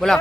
બોલો.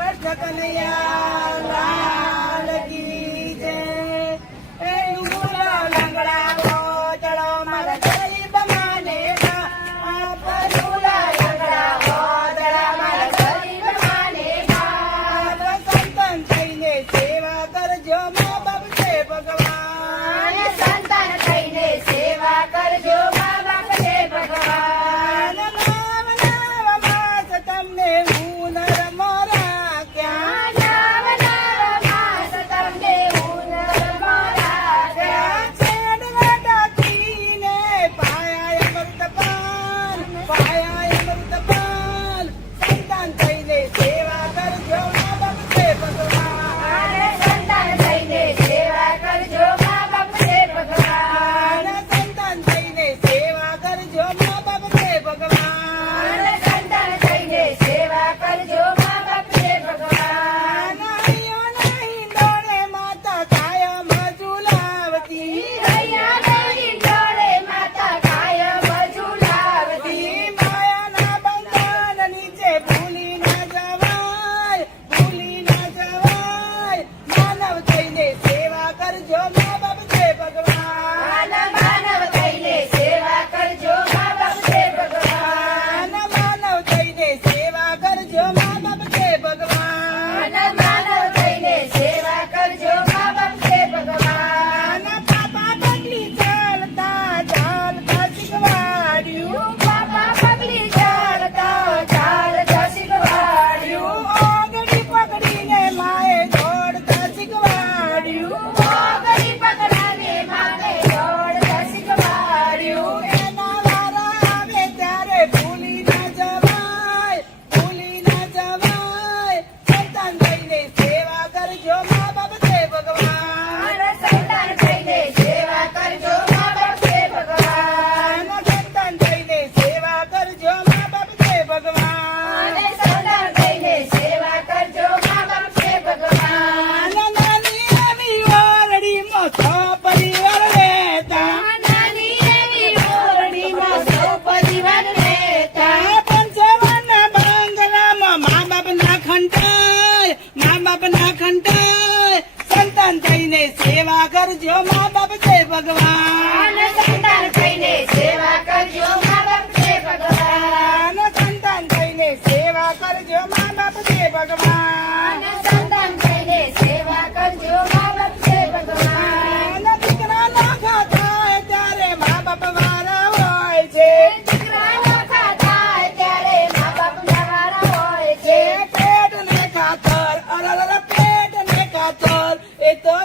સેવા કરજો મા બાપ છે ભગવાન, સંતાન થઈને સેવા કરજો મા બાપ છે ભગવાન, સંતાન થઈને સેવા કરજો મા બાપ છે ભગવાન, સંતાન થઈને સેવા કરજો મા બાપ છે ભગવાન. દીકરા નોખા થાય ત્યારે મા બાપ વાળા હોય છે, દીકરા નોખા થાય ત્યારે મા બાપ વાળા હોય છે. પેટ ને ખાતર અરર પેટ ને ખાતર એ તો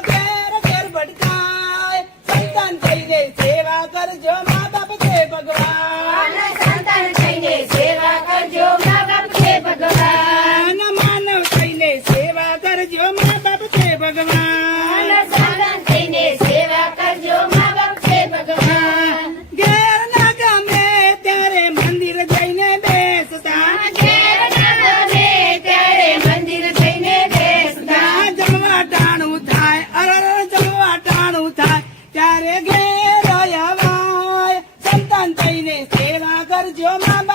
સેવા કરજો મા બાપ છે ભગવાન, સંતાન થઈને સેવા કરજો મા બાપ છે ભગવાન, માનવ થઈને સેવા કરજો મા બાપ છે ભગવાન, સંતાન થઈને સેવા કરજો મા બાપ છે ભગવાન. ઘેર ના ગમે ત્યારે મંદિર જઈને બેસતા, ઘેર ના ગમે ત્યારે મંદિર જઈને બેસતા. જમવા ટાણું થાય અરર જમવા ટાણું થાય ત્યારે ઘેર સંતાન થઈને સેવા કરજો મા બાપ